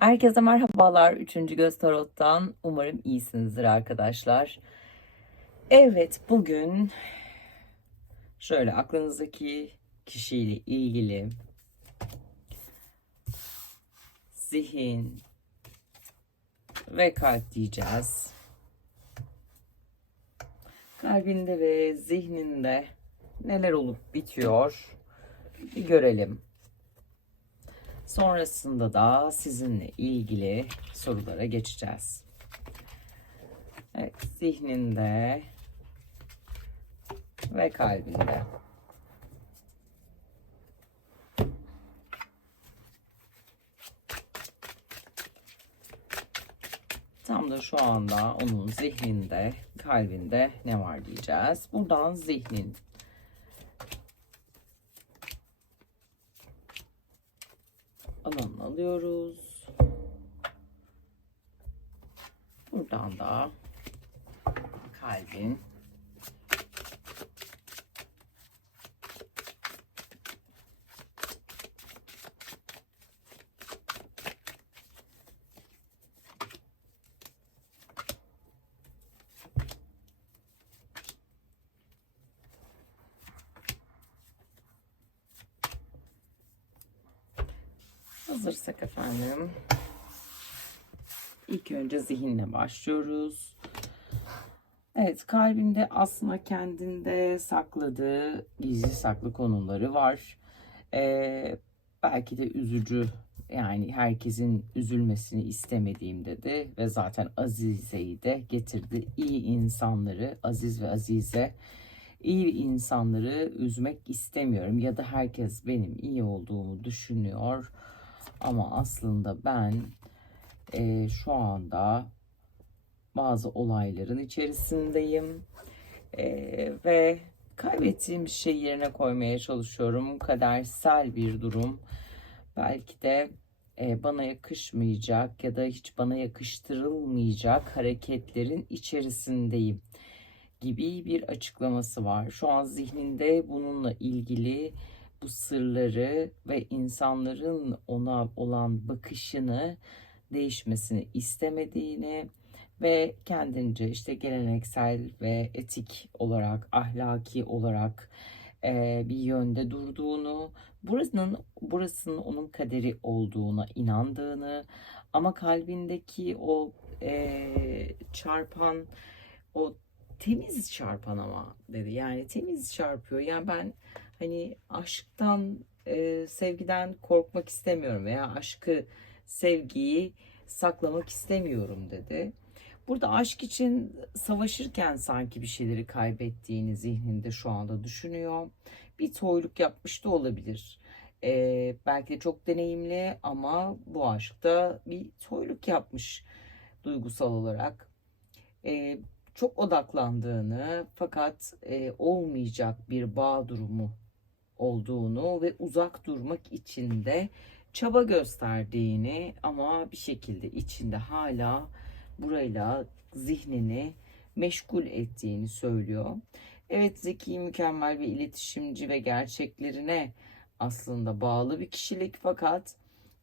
Herkese merhabalar. Üçüncü Göz Tarot'tan. Umarım iyisinizdir arkadaşlar. Evet, bugün şöyle aklınızdaki kişiyle ilgili zihin ve kalp diyeceğiz. Kalbinde ve zihninde neler olup bitiyor bir görelim. Sonrasında da sizinle ilgili sorulara geçeceğiz. Evet, zihninde ve kalbinde. Tam da şu anda onun zihninde, kalbinde ne var diyeceğiz. Buradan zihnin alanını alıyoruz. Buradan da kalbin Efendim. İlk önce zihinle başlıyoruz. Evet, kalbinde aslında kendinde sakladığı gizli saklı konuları var. Ee, belki de üzücü yani herkesin üzülmesini istemediğim dedi ve zaten Azize'yi de getirdi. İyi insanları, Aziz ve Azize, iyi insanları üzmek istemiyorum ya da herkes benim iyi olduğumu düşünüyor ama aslında ben e, şu anda bazı olayların içerisindeyim E, ve kaybettiğim bir şey yerine koymaya çalışıyorum. Kadersel bir durum. Belki de e, bana yakışmayacak ya da hiç bana yakıştırılmayacak hareketlerin içerisindeyim gibi bir açıklaması var. Şu an zihninde bununla ilgili bu sırları ve insanların ona olan bakışını değişmesini istemediğini ve kendince işte geleneksel ve etik olarak, ahlaki olarak e, bir yönde durduğunu, burasının burasının onun kaderi olduğuna inandığını ama kalbindeki o e, çarpan o temiz çarpan ama dedi. Yani temiz çarpıyor. Yani ben hani aşktan, e, sevgiden korkmak istemiyorum veya aşkı, sevgiyi saklamak istemiyorum dedi. Burada aşk için savaşırken sanki bir şeyleri kaybettiğini zihninde şu anda düşünüyor. Bir toyluk yapmış da olabilir. Ee, belki de çok deneyimli ama bu aşkta bir toyluk yapmış duygusal olarak. Ee, çok odaklandığını fakat e, olmayacak bir bağ durumu olduğunu ve uzak durmak için de çaba gösterdiğini ama bir şekilde içinde hala burayla zihnini meşgul ettiğini söylüyor. Evet zeki, mükemmel bir iletişimci ve gerçeklerine aslında bağlı bir kişilik fakat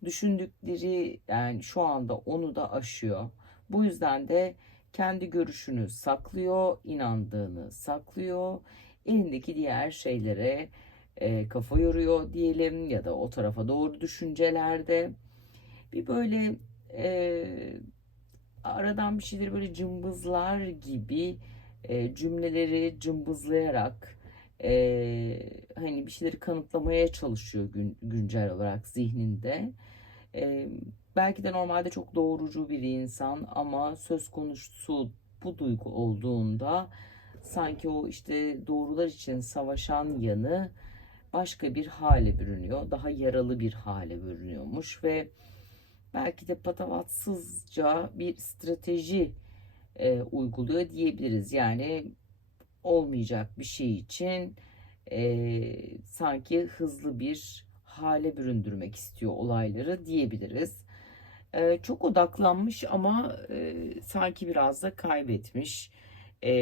düşündükleri yani şu anda onu da aşıyor. Bu yüzden de kendi görüşünü saklıyor, inandığını saklıyor. Elindeki diğer şeylere e, kafa yoruyor diyelim ya da o tarafa doğru düşüncelerde bir böyle e, aradan bir şeyleri böyle cımbızlar gibi e, cümleleri cımbızlayarak e, hani bir şeyleri kanıtlamaya çalışıyor gün, güncel olarak zihninde. E, belki de normalde çok doğrucu bir insan ama söz konusu bu duygu olduğunda sanki o işte doğrular için savaşan yanı başka bir hale bürünüyor. Daha yaralı bir hale bürünüyormuş ve belki de patavatsızca bir strateji e, uyguluyor diyebiliriz. Yani olmayacak bir şey için e, sanki hızlı bir hale büründürmek istiyor olayları diyebiliriz. E, çok odaklanmış ama e, sanki biraz da kaybetmiş e,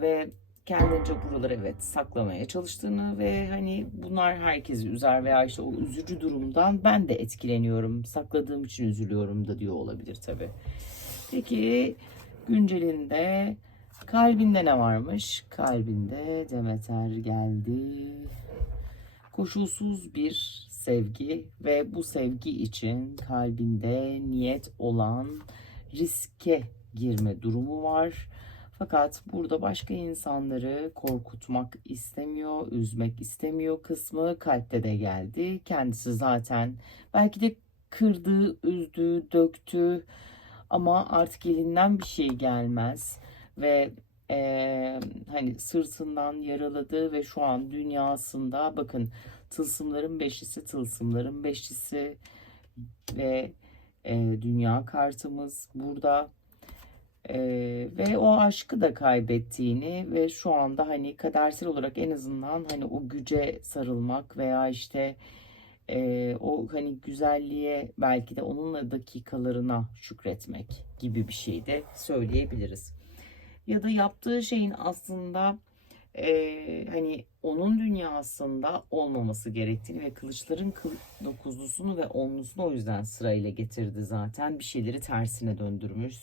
ve kendince buraları evet saklamaya çalıştığını ve hani bunlar herkesi üzer veya işte o üzücü durumdan ben de etkileniyorum. Sakladığım için üzülüyorum da diyor olabilir tabii. Peki güncelinde kalbinde ne varmış? Kalbinde Demeter geldi. Koşulsuz bir sevgi ve bu sevgi için kalbinde niyet olan riske girme durumu var. Fakat burada başka insanları korkutmak istemiyor, üzmek istemiyor kısmı kalpte de geldi. Kendisi zaten belki de kırdı, üzdü, döktü ama artık elinden bir şey gelmez ve eee, hani sırtından yaraladı ve şu an dünyasında bakın tılsımların beşlisi, tılsımların beşlisi ve eee, dünya kartımız burada. Ee, ve o aşkı da kaybettiğini ve şu anda hani kadersel olarak en azından hani o güce sarılmak veya işte e, o hani güzelliğe belki de onunla dakikalarına şükretmek gibi bir şey de söyleyebiliriz. Ya da yaptığı şeyin aslında e, hani onun dünyasında olmaması gerektiğini ve kılıçların kıl- dokuzlusunu ve onlusunu o yüzden sırayla getirdi zaten. Bir şeyleri tersine döndürmüş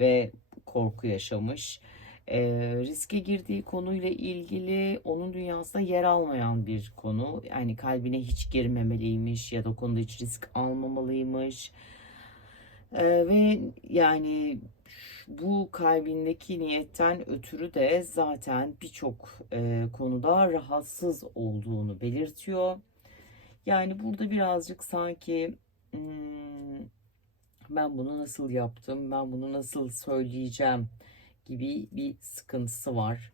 ve korku yaşamış. Ee, riske girdiği konuyla ilgili onun dünyasında yer almayan bir konu. Yani kalbine hiç girmemeliymiş ya da konuda hiç risk almamalıymış. Ee, ve yani bu kalbindeki niyetten ötürü de zaten birçok e, konuda rahatsız olduğunu belirtiyor. Yani burada birazcık sanki hmm, ben bunu nasıl yaptım, ben bunu nasıl söyleyeceğim gibi bir sıkıntısı var.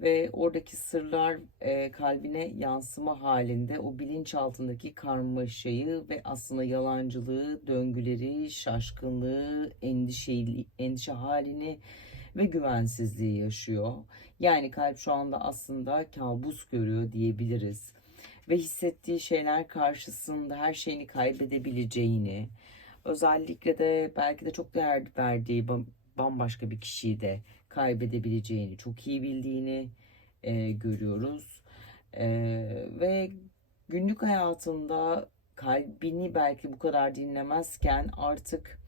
Ve oradaki sırlar e, kalbine yansıma halinde o bilinçaltındaki karmaşayı ve aslında yalancılığı, döngüleri, şaşkınlığı, endişeli, endişe halini ve güvensizliği yaşıyor. Yani kalp şu anda aslında kabus görüyor diyebiliriz. Ve hissettiği şeyler karşısında her şeyini kaybedebileceğini, özellikle de belki de çok değer verdiği bam- bambaşka bir kişiyi de kaybedebileceğini çok iyi bildiğini e, görüyoruz. E, ve günlük hayatında kalbini belki bu kadar dinlemezken artık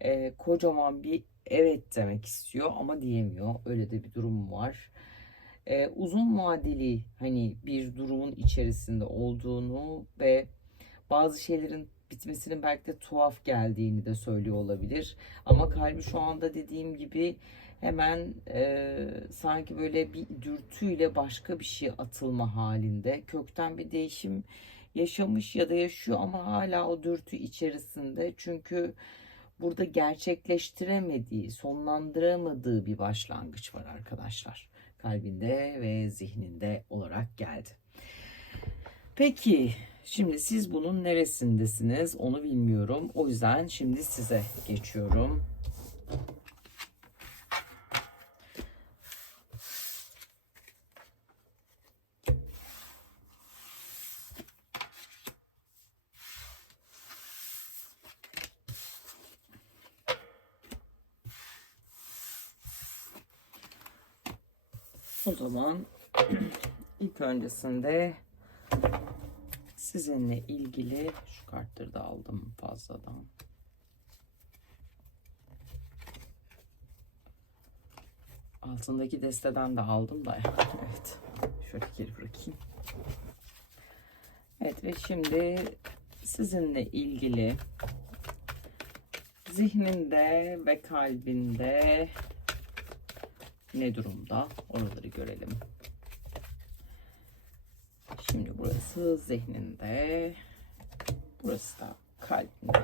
e, kocaman bir evet demek istiyor ama diyemiyor. Öyle de bir durum var. E, uzun vadeli hani bir durumun içerisinde olduğunu ve bazı şeylerin bitmesinin belki de tuhaf geldiğini de söylüyor olabilir. Ama kalbi şu anda dediğim gibi hemen e, sanki böyle bir dürtüyle başka bir şey atılma halinde. Kökten bir değişim yaşamış ya da yaşıyor ama hala o dürtü içerisinde. Çünkü burada gerçekleştiremediği, sonlandıramadığı bir başlangıç var arkadaşlar. Kalbinde ve zihninde olarak geldi. Peki şimdi siz bunun neresindesiniz onu bilmiyorum. O yüzden şimdi size geçiyorum. O zaman ilk öncesinde sizinle ilgili şu kartları da aldım fazladan. Altındaki desteden de aldım da evet. Şöyle geri bırakayım. Evet ve şimdi sizinle ilgili zihninde ve kalbinde ne durumda? Oraları görelim. Burası zihninde. Burası da kalbinde.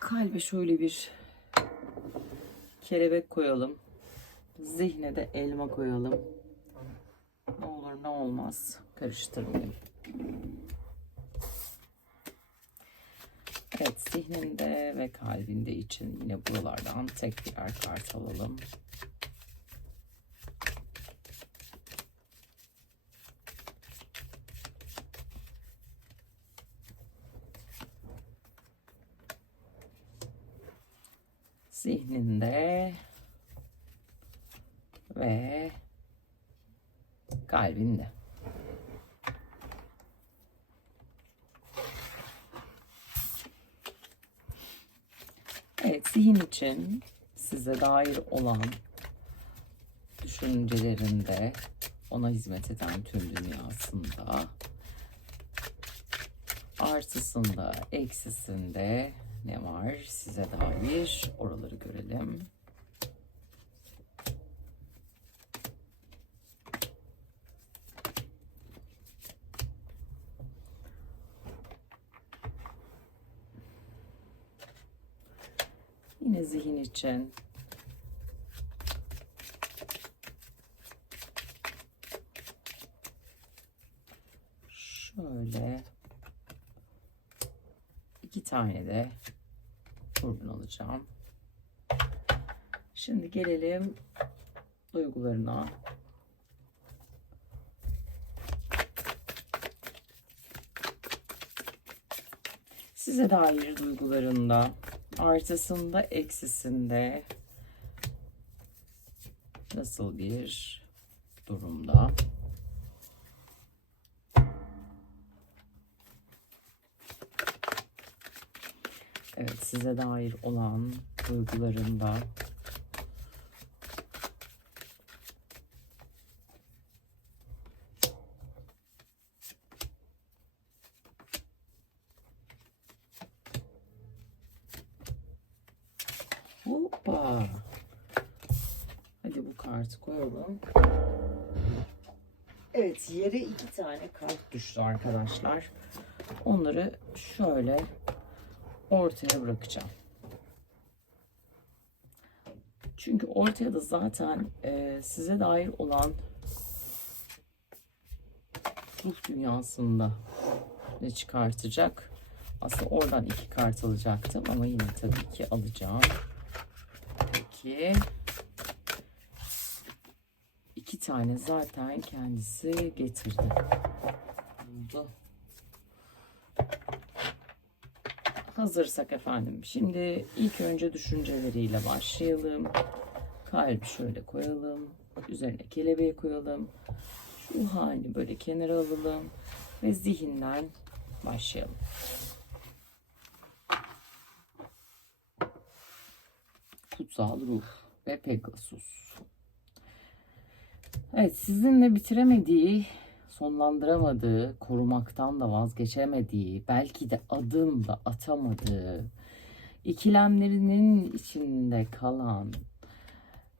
Kalbe şöyle bir kelebek koyalım. Zihne de elma koyalım. Ne olur ne olmaz. Karıştırmayayım. Evet zihninde ve kalbinde için yine buralardan tek birer kart alalım. zihninde ve kalbinde. Evet, zihin için size dair olan düşüncelerinde ona hizmet eden tüm dünyasında artısında, eksisinde ne var size dair oraları görelim. Yine zihin için şöyle iki tane de kurban alacağım. Şimdi gelelim duygularına. Size dair duygularında artısında eksisinde nasıl bir durumda? Evet size dair olan duygularında Hadi bu kartı koyalım. Evet yere iki tane kart düştü arkadaşlar. Onları şöyle ortaya bırakacağım. Çünkü ortaya da zaten e, size dair olan ruh dünyasında ne çıkartacak? Aslında oradan iki kart alacaktım ama yine tabii ki alacağım. Peki. iki tane zaten kendisi getirdi. Oldu. Hazırsak efendim. Şimdi ilk önce düşünceleriyle başlayalım. Kalbi şöyle koyalım. Üzerine kelebeği koyalım. Şu halini böyle kenara alalım. Ve zihinden başlayalım. Kutsal Ruh ve Pegasus. Evet sizinle bitiremediği, sonlandıramadığı, korumaktan da vazgeçemediği, belki de adım da atamadığı, ikilemlerinin içinde kalan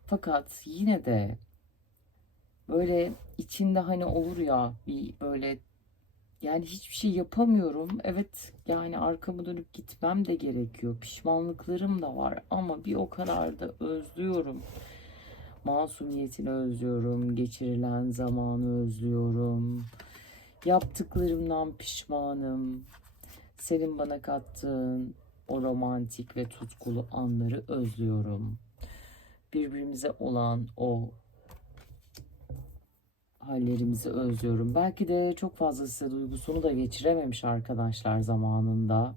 fakat yine de böyle içinde hani olur ya bir böyle yani hiçbir şey yapamıyorum. Evet yani arkamı dönüp gitmem de gerekiyor. Pişmanlıklarım da var ama bir o kadar da özlüyorum. Masumiyetini özlüyorum. Geçirilen zamanı özlüyorum. Yaptıklarımdan pişmanım. Senin bana kattığın o romantik ve tutkulu anları özlüyorum. Birbirimize olan o hallerimizi özlüyorum. Belki de çok fazla size duygusunu da geçirememiş arkadaşlar zamanında.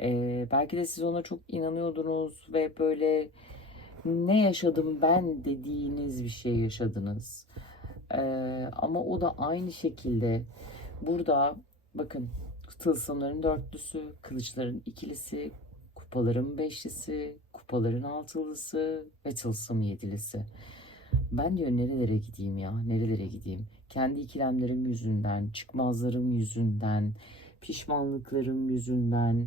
Ee, belki de siz ona çok inanıyordunuz ve böyle ne yaşadım ben dediğiniz bir şey yaşadınız. Ee, ama o da aynı şekilde burada bakın tılsımların dörtlüsü, kılıçların ikilisi, kupaların beşlisi, kupaların altılısı ve tılsım yedilisi. Ben diyor nerelere gideyim ya, nerelere gideyim? Kendi ikilemlerim yüzünden, çıkmazlarım yüzünden, pişmanlıklarım yüzünden,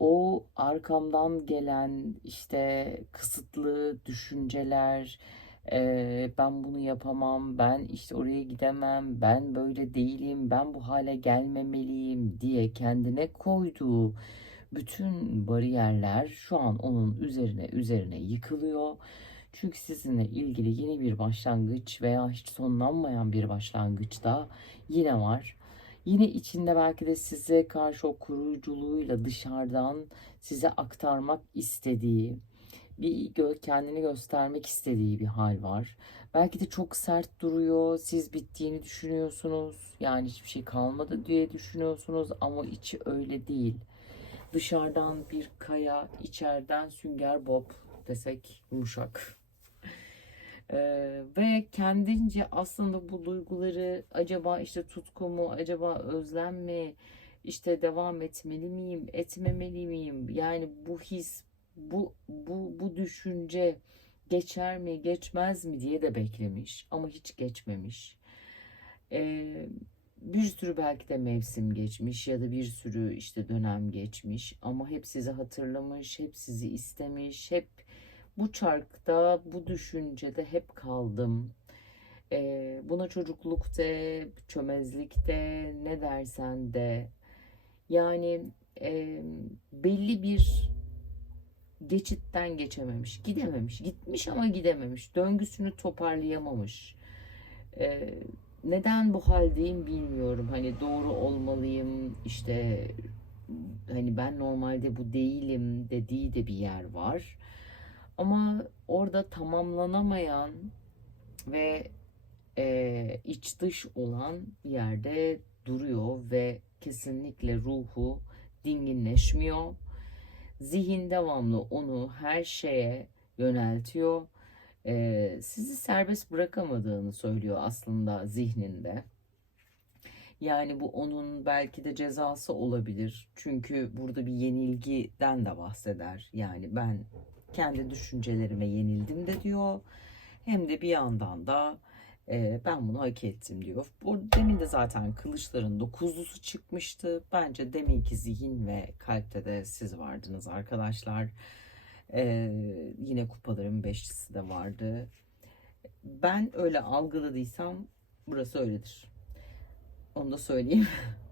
o arkamdan gelen işte kısıtlı düşünceler, e, ben bunu yapamam, ben işte oraya gidemem, ben böyle değilim, ben bu hale gelmemeliyim diye kendine koyduğu bütün bariyerler şu an onun üzerine üzerine yıkılıyor. Çünkü sizinle ilgili yeni bir başlangıç veya hiç sonlanmayan bir başlangıç da yine var. Yine içinde belki de size karşı o koruyuculuğuyla dışarıdan size aktarmak istediği, bir kendini göstermek istediği bir hal var. Belki de çok sert duruyor. Siz bittiğini düşünüyorsunuz. Yani hiçbir şey kalmadı diye düşünüyorsunuz ama içi öyle değil. Dışarıdan bir kaya, içeriden sünger bob desek yumuşak. Ee, ve kendince aslında bu duyguları acaba işte tutku mu, acaba özlem mi, işte devam etmeli miyim, etmemeli miyim? Yani bu his, bu bu bu düşünce geçer mi, geçmez mi diye de beklemiş ama hiç geçmemiş. Ee, bir sürü belki de mevsim geçmiş ya da bir sürü işte dönem geçmiş ama hep sizi hatırlamış, hep sizi istemiş, hep bu çarkta, bu düşüncede hep kaldım. Ee, buna çocukluk de, çömezlik de, ne dersen de. Yani e, belli bir geçitten geçememiş, gidememiş, gitmiş ama gidememiş, döngüsünü toparlayamamış. Ee, neden bu haldeyim bilmiyorum. Hani doğru olmalıyım, işte hani ben normalde bu değilim dediği de bir yer var. Ama orada tamamlanamayan ve e, iç dış olan yerde duruyor ve kesinlikle ruhu dinginleşmiyor. Zihin devamlı onu her şeye yöneltiyor. E, sizi serbest bırakamadığını söylüyor aslında zihninde. Yani bu onun belki de cezası olabilir. Çünkü burada bir yenilgiden de bahseder. Yani ben kendi düşüncelerime yenildim de diyor. Hem de bir yandan da e, ben bunu hak ettim diyor. Bu demin de zaten kılıçların dokuzlusu çıkmıştı. Bence deminki zihin ve kalpte de siz vardınız arkadaşlar. E, yine kupaların beşlisi de vardı. Ben öyle algıladıysam burası öyledir. Onu da söyleyeyim.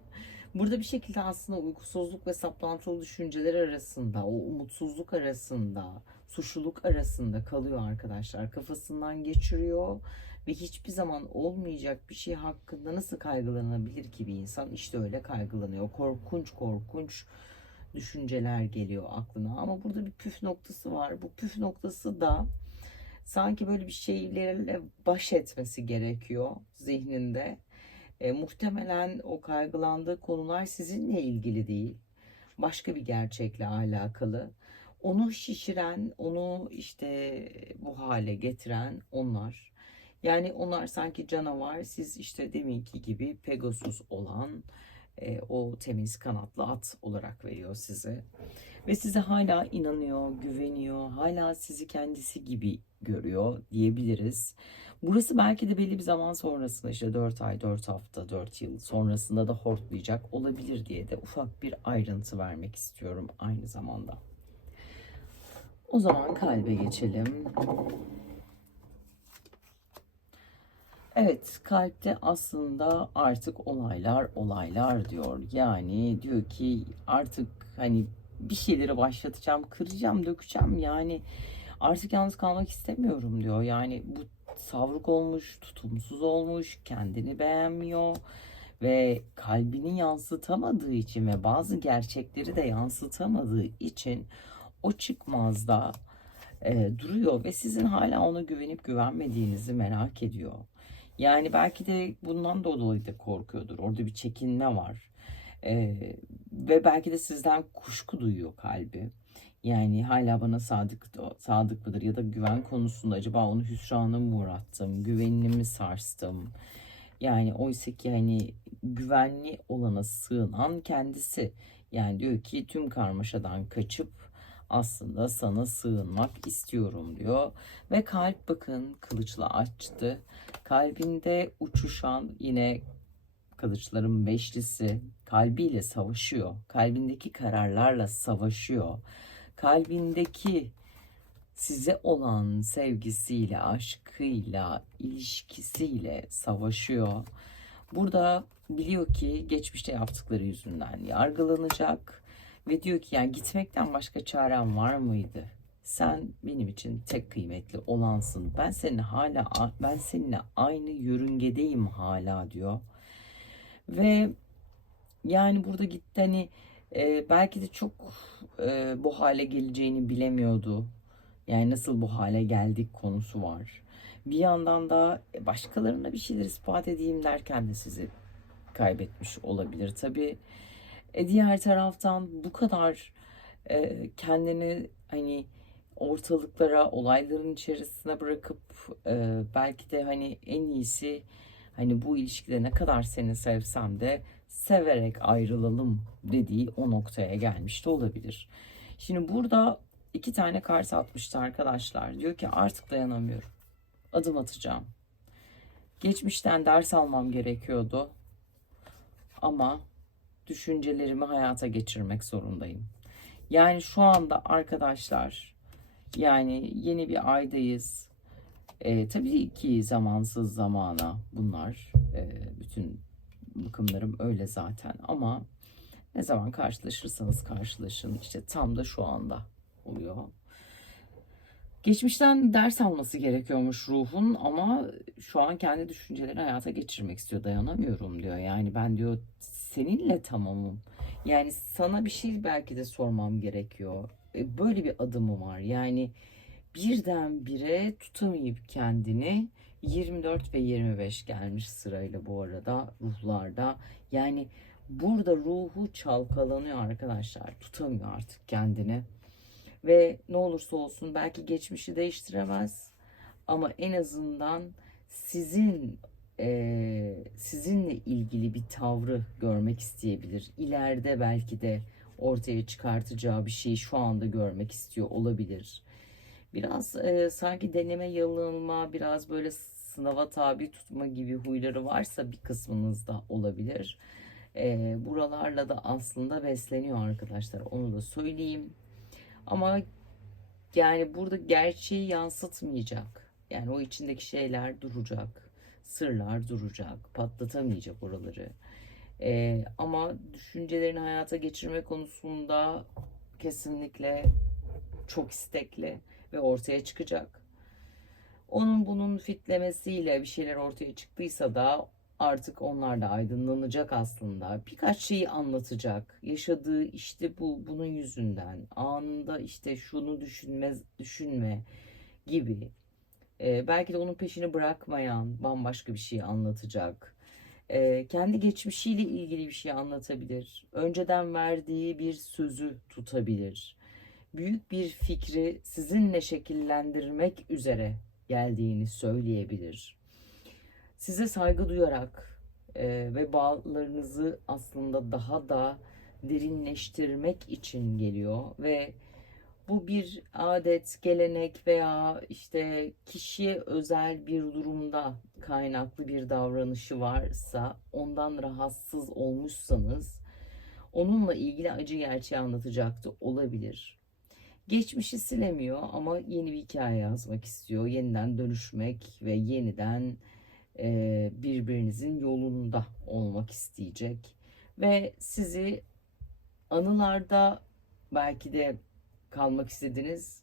Burada bir şekilde aslında uykusuzluk ve saplantılı düşünceler arasında, o umutsuzluk arasında, suçluluk arasında kalıyor arkadaşlar. Kafasından geçiriyor ve hiçbir zaman olmayacak bir şey hakkında nasıl kaygılanabilir ki bir insan? İşte öyle kaygılanıyor. Korkunç korkunç düşünceler geliyor aklına. Ama burada bir püf noktası var. Bu püf noktası da sanki böyle bir şeylerle baş etmesi gerekiyor zihninde e, muhtemelen o kaygılandığı konular sizinle ilgili değil. Başka bir gerçekle alakalı. Onu şişiren, onu işte bu hale getiren onlar. Yani onlar sanki canavar, siz işte deminki gibi Pegasus olan e, o temiz kanatlı at olarak veriyor size. Ve size hala inanıyor, güveniyor, hala sizi kendisi gibi görüyor diyebiliriz. Burası belki de belli bir zaman sonrasında işte 4 ay, 4 hafta, 4 yıl sonrasında da hortlayacak olabilir diye de ufak bir ayrıntı vermek istiyorum aynı zamanda. O zaman kalbe geçelim. Evet, kalpte aslında artık olaylar olaylar diyor. Yani diyor ki artık hani bir şeyleri başlatacağım, kıracağım, dökeceğim. Yani artık yalnız kalmak istemiyorum diyor. Yani bu savruk olmuş, tutumsuz olmuş, kendini beğenmiyor ve kalbini yansıtamadığı için ve bazı gerçekleri de yansıtamadığı için o çıkmazda e, duruyor ve sizin hala ona güvenip güvenmediğinizi merak ediyor. Yani belki de bundan da dolayı da korkuyordur. Orada bir çekinme var. E, ve belki de sizden kuşku duyuyor kalbi. Yani hala bana sadık sadık mıdır ya da güven konusunda acaba onu hüsrana mı uğrattım, güvenini mi sarstım? Yani oysa ki hani güvenli olana sığınan kendisi. Yani diyor ki tüm karmaşadan kaçıp aslında sana sığınmak istiyorum diyor. Ve kalp bakın kılıçla açtı. Kalbinde uçuşan yine kılıçların beşlisi kalbiyle savaşıyor. Kalbindeki kararlarla savaşıyor kalbindeki size olan sevgisiyle, aşkıyla, ilişkisiyle savaşıyor. Burada biliyor ki geçmişte yaptıkları yüzünden yargılanacak ve diyor ki yani gitmekten başka çarem var mıydı? Sen benim için tek kıymetli olansın. Ben seninle hala ben seninle aynı yörüngedeyim hala diyor. Ve yani burada gitti hani e, belki de çok e, bu hale geleceğini bilemiyordu. Yani nasıl bu hale geldik konusu var. Bir yandan da başkalarına bir şeyler ispat edeyim derken de sizi kaybetmiş olabilir. Tabii E diğer taraftan bu kadar e, kendini hani ortalıklara, olayların içerisine bırakıp e, belki de hani en iyisi hani bu ilişkide ne kadar seni sevsem de severek ayrılalım dediği o noktaya gelmiş de olabilir. Şimdi burada iki tane kart atmıştı arkadaşlar. Diyor ki artık dayanamıyorum. Adım atacağım. Geçmişten ders almam gerekiyordu. Ama düşüncelerimi hayata geçirmek zorundayım. Yani şu anda arkadaşlar yani yeni bir aydayız. Ee, tabii ki zamansız zamana bunlar. Ee, bütün bakımlarım öyle zaten ama ne zaman karşılaşırsanız karşılaşın işte tam da şu anda oluyor. Geçmişten ders alması gerekiyormuş ruhun ama şu an kendi düşünceleri hayata geçirmek istiyor. Dayanamıyorum diyor. Yani ben diyor seninle tamamım. Yani sana bir şey belki de sormam gerekiyor. E, Böyle bir adımı var. Yani birdenbire tutamayıp kendini 24 ve 25 gelmiş sırayla bu arada ruhlarda. Yani burada ruhu çalkalanıyor arkadaşlar. Tutamıyor artık kendini. Ve ne olursa olsun belki geçmişi değiştiremez ama en azından sizin eee, sizinle ilgili bir tavrı görmek isteyebilir. İleride belki de ortaya çıkartacağı bir şeyi şu anda görmek istiyor olabilir. Biraz eee, sanki deneme yanılma, biraz böyle sınava tabi tutma gibi huyları varsa bir kısmınızda olabilir. Eee, buralarla da aslında besleniyor arkadaşlar. Onu da söyleyeyim. Ama yani burada gerçeği yansıtmayacak. Yani o içindeki şeyler duracak. Sırlar duracak. Patlatamayacak oraları. Ee, ama düşüncelerini hayata geçirme konusunda kesinlikle çok istekli ve ortaya çıkacak. Onun bunun fitlemesiyle bir şeyler ortaya çıktıysa da artık onlar da aydınlanacak aslında. Birkaç şeyi anlatacak. Yaşadığı işte bu bunun yüzünden. Anında işte şunu düşünme düşünme gibi. Ee, belki de onun peşini bırakmayan bambaşka bir şey anlatacak. Ee, kendi geçmişiyle ilgili bir şey anlatabilir. Önceden verdiği bir sözü tutabilir. Büyük bir fikri sizinle şekillendirmek üzere geldiğini söyleyebilir size saygı duyarak e, ve bağlarınızı aslında daha da derinleştirmek için geliyor ve bu bir adet, gelenek veya işte kişiye özel bir durumda kaynaklı bir davranışı varsa, ondan rahatsız olmuşsanız onunla ilgili acı gerçeği anlatacaktı olabilir. Geçmişi silemiyor ama yeni bir hikaye yazmak istiyor. Yeniden dönüşmek ve yeniden e, birbirinizin yolunda olmak isteyecek ve sizi anılarda belki de kalmak istediniz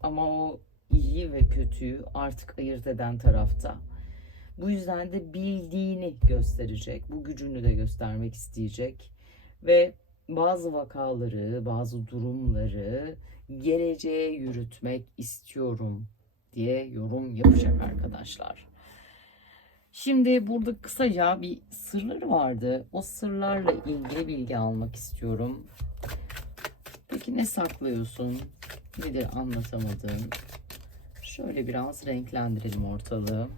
ama o iyi ve kötüyü artık ayırt eden tarafta. Bu yüzden de bildiğini gösterecek, bu gücünü de göstermek isteyecek ve bazı vakaları, bazı durumları geleceğe yürütmek istiyorum diye yorum yapacak arkadaşlar. Şimdi burada kısaca bir sırları vardı. O sırlarla ilgili bilgi almak istiyorum. Peki ne saklıyorsun? Nedir anlatamadığın? Şöyle biraz renklendirelim ortalığı.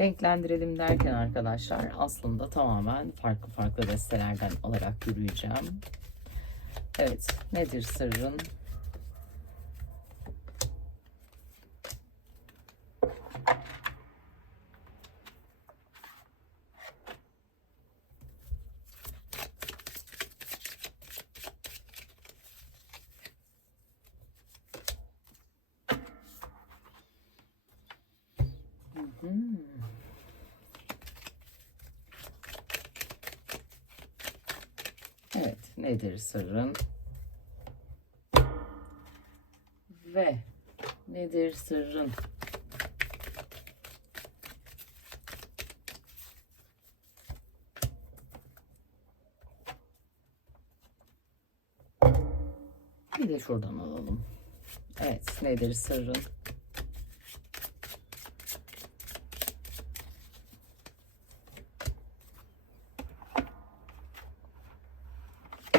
Renklendirelim derken arkadaşlar aslında tamamen farklı farklı destelerden alarak yürüyeceğim. Evet, nedir sırrın? Hmm. Evet, nedir sırrın? Ve nedir sırrın? Bir de şuradan alalım. Evet, nedir sırrın?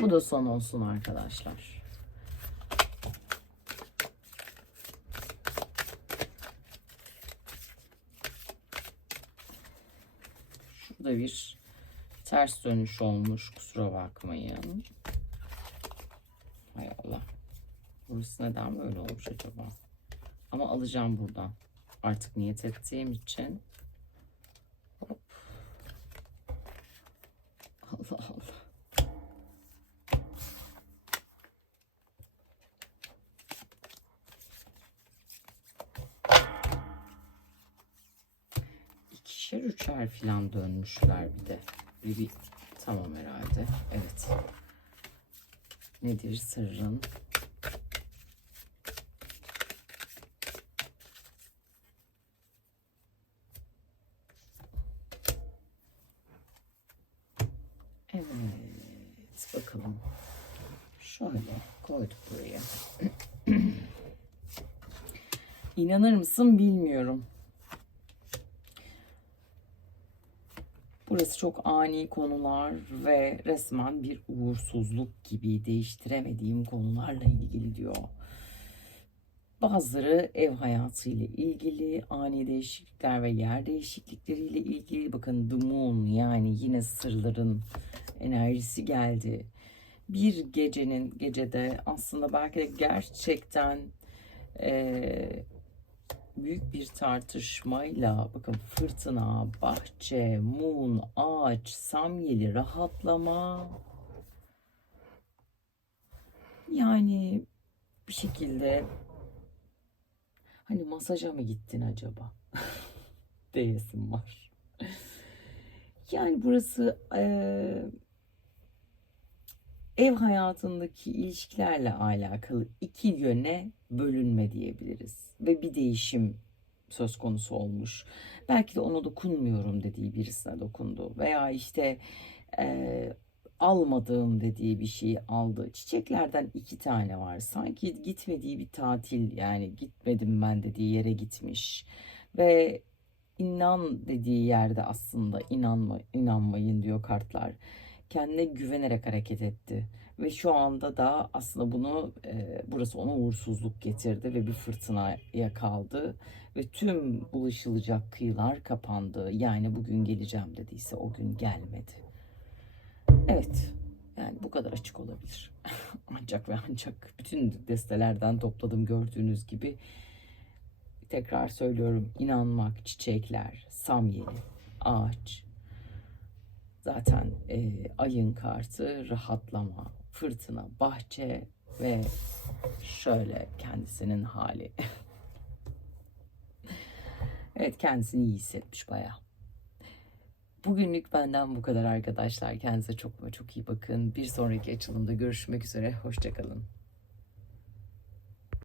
Bu da son olsun arkadaşlar. Şurada bir ters dönüş olmuş. Kusura bakmayın. Hay Allah. Burası neden böyle olmuş acaba? Ama alacağım buradan. Artık niyet ettiğim için. Hop. Allah Allah. İkişer falan dönmüşler bir de. Bir, bir tamam herhalde. Evet. Nedir sırrın? Evet. Bakalım. Şöyle koyduk buraya. İnanır mısın bilmiyorum. Burası çok ani konular ve resmen bir uğursuzluk gibi değiştiremediğim konularla ilgili diyor. Bazıları ev hayatı ile ilgili, ani değişiklikler ve yer değişiklikleri ile ilgili. Bakın The Moon yani yine sırların enerjisi geldi. Bir gecenin gecede aslında belki de gerçekten büyük bir tartışmayla bakın fırtına, bahçe, mum, ağaç, samyeli, rahatlama. Yani bir şekilde hani masaja mı gittin acaba? Diyesim var. Yani burası eee, ev hayatındaki ilişkilerle alakalı iki yöne bölünme diyebiliriz. Ve bir değişim söz konusu olmuş. Belki de ona dokunmuyorum dediği birisine dokundu. Veya işte eee, almadığım dediği bir şeyi aldı. Çiçeklerden iki tane var. Sanki gitmediği bir tatil yani gitmedim ben dediği yere gitmiş. Ve inan dediği yerde aslında inanma, inanmayın diyor kartlar. Kendine güvenerek hareket etti. Ve şu anda da aslında bunu e, burası ona uğursuzluk getirdi ve bir fırtınaya kaldı. Ve tüm ulaşılacak kıyılar kapandı. Yani bugün geleceğim dediyse o gün gelmedi. Evet. Yani bu kadar açık olabilir. ancak ve ancak bütün destelerden topladım gördüğünüz gibi. Tekrar söylüyorum inanmak, çiçekler, samyeli, ağaç. Zaten e, ayın kartı rahatlama, fırtına, bahçe ve şöyle kendisinin hali. evet kendisini iyi hissetmiş bayağı. Bugünlük benden bu kadar arkadaşlar. Kendinize çok çok iyi bakın. Bir sonraki açılımda görüşmek üzere. Hoşçakalın.